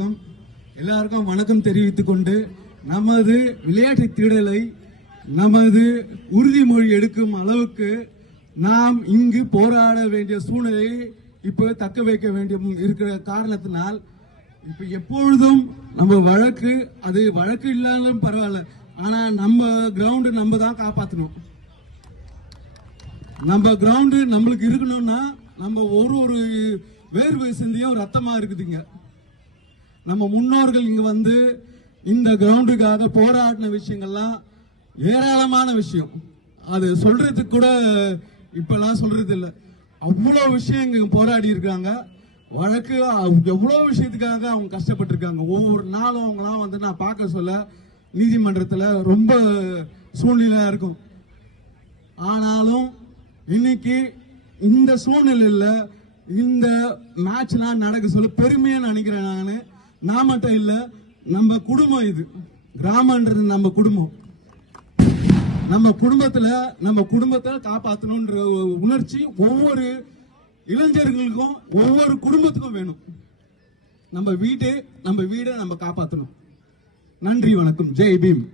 எல்லாருக்கும் வணக்கம் தெரிவித்துக் கொண்டு நமது விளையாட்டு திடலை நமது உறுதிமொழி எடுக்கும் அளவுக்கு நாம் இங்கு போராட வேண்டிய சூழ்நிலையை இப்ப தக்க வைக்க வேண்டிய இருக்கிற காரணத்தினால் இப்ப எப்பொழுதும் நம்ம வழக்கு இல்லாலும் பரவாயில்ல, ஆனா நம்ம கிரவுண்ட் நம்ம தான் காப்பாற்றணும். நம்ம கிரவுண்ட் நம்மளுக்கு இருக்கணும்னா நம்ம ஒரு வேர்வை சிந்தியும் ரத்தமா இருக்குதுங்க. நம்ம முன்னோர்கள் இங்க வந்து இந்த கிரவுண்டுக்காக போராடின விஷயங்கள்லாம் ஏராளமான விஷயம். அது சொல்றதுக்கு கூட இப்பெல்லாம் சொல்றது இல்லை. அவ்வளவு விஷயம் இங்க போராடி இருக்காங்க. வழக்கு எவ்வளவு விஷயத்துக்காக அவங்க கஷ்டப்பட்டு இருக்காங்க. ஒவ்வொரு நாளும் அவங்களாம் வந்து நான் பார்க்க சொல்ல நீதிமன்றத்தில் ரொம்ப சூழ்நிலையா இருக்கும். ஆனாலும் இன்னைக்கு இந்த சூழ்நிலையில இந்த மேட்ச்லாம் நடக்க சொல்ல பெருமையா நினைக்கிறேன். நான் மட்டும் இல்ல, நம்ம குடும்பம், இது கிராமன்றது நம்ம குடும்பம். நம்ம குடும்பத்தை காப்பாற்றணும்ன்ற உணர்ச்சி ஒவ்வொரு இளைஞர்களுக்கும் ஒவ்வொரு குடும்பத்துக்கும் வேணும். நம்ம வீடை நம்ம காப்பாற்றணும். நன்றி, வணக்கம், ஜெய் பீம்.